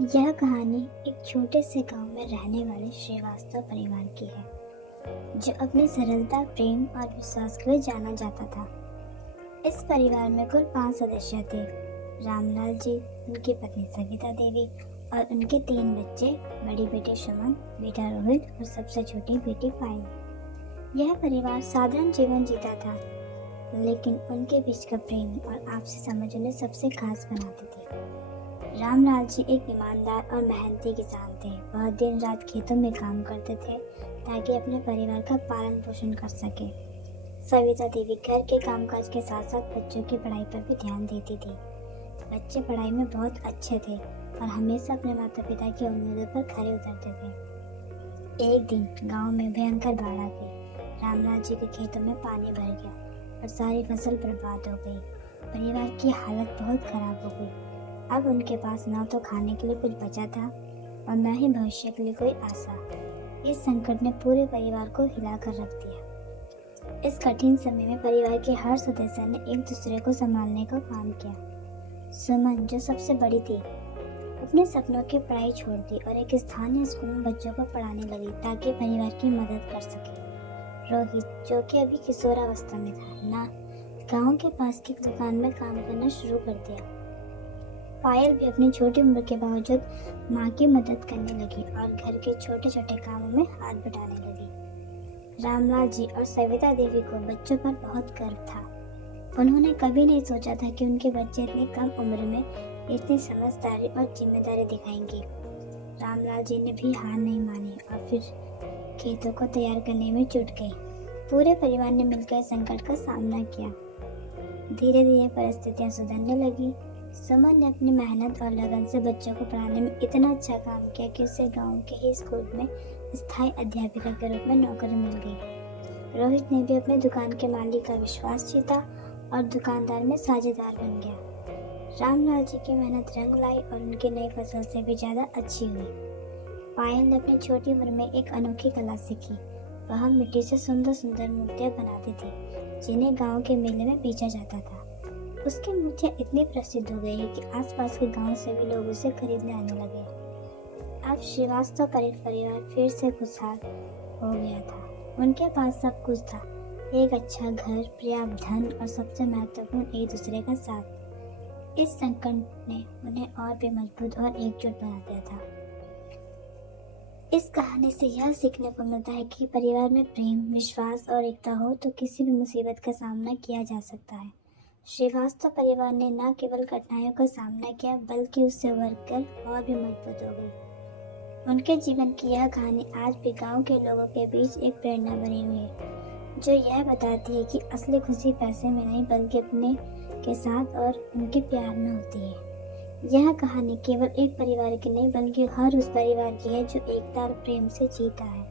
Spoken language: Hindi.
यह कहानी एक छोटे से गांव में रहने वाले श्रीवास्तव परिवार की है, जो अपनी सरलता, प्रेम और विश्वास के लिए जाना जाता था। इस परिवार में कुल 5 सदस्य थे। रामलाल जी, उनकी पत्नी सविता देवी और उनके 3 बच्चे, बड़ी बेटी सुमन, बेटा रोहित और सबसे छोटी बेटी पायल। यह परिवार साधारण जीवन जीता था, लेकिन उनके बीच का प्रेम और आपसी समझ उन्हें सबसे खास बनाती थी। रामलाल जी एक ईमानदार और मेहनती किसान थे। वह दिन रात खेतों में काम करते थे ताकि अपने परिवार का पालन पोषण कर सके। सविता देवी घर के कामकाज के साथ साथ बच्चों की पढ़ाई पर भी ध्यान देती थी। बच्चे पढ़ाई में बहुत अच्छे थे और हमेशा अपने माता पिता की उम्मीदों पर खरे उतरते थे। एक दिन गांव में भयंकर बाढ़ आ गई। रामलाल जी के खेतों में पानी भर गया और सारी फसल बर्बाद हो गई। परिवार की हालत बहुत खराब हो गई। अब उनके पास न तो खाने के लिए कुछ बचा था और न ही भविष्य के लिए कोई आशा। इस संकट ने पूरे परिवार को हिलाकर रख दिया। इस कठिन समय में परिवार के हर सदस्य ने एक दूसरे को संभालने का काम किया। सुमन, जो सबसे बड़ी थी, अपने सपनों की पढ़ाई छोड़ दी और एक स्थानीय स्कूल में बच्चों को पढ़ाने लगी ताकि परिवार की मदद कर सके। रोहित, जो कि अभी किशोरावस्था में था, गांव के पास की दुकान में काम करना शुरू कर दिया। पायल भी अपनी छोटी उम्र के बावजूद माँ की मदद करने लगी और घर के छोटे छोटे कामों में हाथ बटाने लगी। रामलाल जी और सविता देवी को बच्चों पर बहुत गर्व था। उन्होंने कभी नहीं सोचा था कि उनके बच्चे इतनी कम उम्र में इतनी समझदारी और जिम्मेदारी दिखाएंगे। रामलाल जी ने भी हार नहीं मानी और फिर खेतों को तैयार करने में जुट गए। पूरे परिवार ने मिलकर संकट का सामना किया। धीरे धीरे परिस्थितियां सुधरने लगी। सुमन ने अपनी मेहनत और लगन से बच्चों को पढ़ाने में इतना अच्छा काम किया कि उसे गांव के ही स्कूल में स्थायी अध्यापिका के रूप में नौकरी मिल गई। रोहित ने भी अपने दुकान के मालिक का विश्वास जीता और दुकानदार में साझेदार बन गया। रामलाल जी की मेहनत रंग लाई और उनकी नई फसल से भी ज्यादा अच्छी हुई। पायल ने अपनी छोटी उम्र में एक अनोखी कला सीखी। वह मिट्टी से सुंदर सुंदर मूर्तियां बनाती थी, जिन्हें गांव के मेले में बेचा जाता था। उसकी मूर्तियां इतनी प्रसिद्ध हो गई कि आसपास के गांव से भी लोग उसे खरीदने आने लगे। अब श्रीवास्तव परिवार फिर से खुशहाल हो गया था। उनके पास सब कुछ था, एक अच्छा घर, पर्याप्त धन और सबसे महत्वपूर्ण एक दूसरे का साथ। इस संकट ने उन्हें और भी मजबूत और एकजुट बना दिया था। इस कहानी से यह सीखने को मिलता है कि परिवार में प्रेम, विश्वास और एकता हो तो किसी भी मुसीबत का सामना किया जा सकता है। श्रीवास्तव परिवार ने न केवल कठिनाइयों का सामना किया, बल्कि उससे उभरकर और भी मजबूत हो गई। उनके जीवन की यह कहानी आज भी गांव के लोगों के बीच एक प्रेरणा बनी हुई है, जो यह बताती है कि असली खुशी पैसे में नहीं, बल्कि अपने के साथ और उनके प्यार में होती है। यह कहानी केवल एक परिवार की नहीं, बल्कि हर उस परिवार की है जो एकता और प्रेम से जीता है।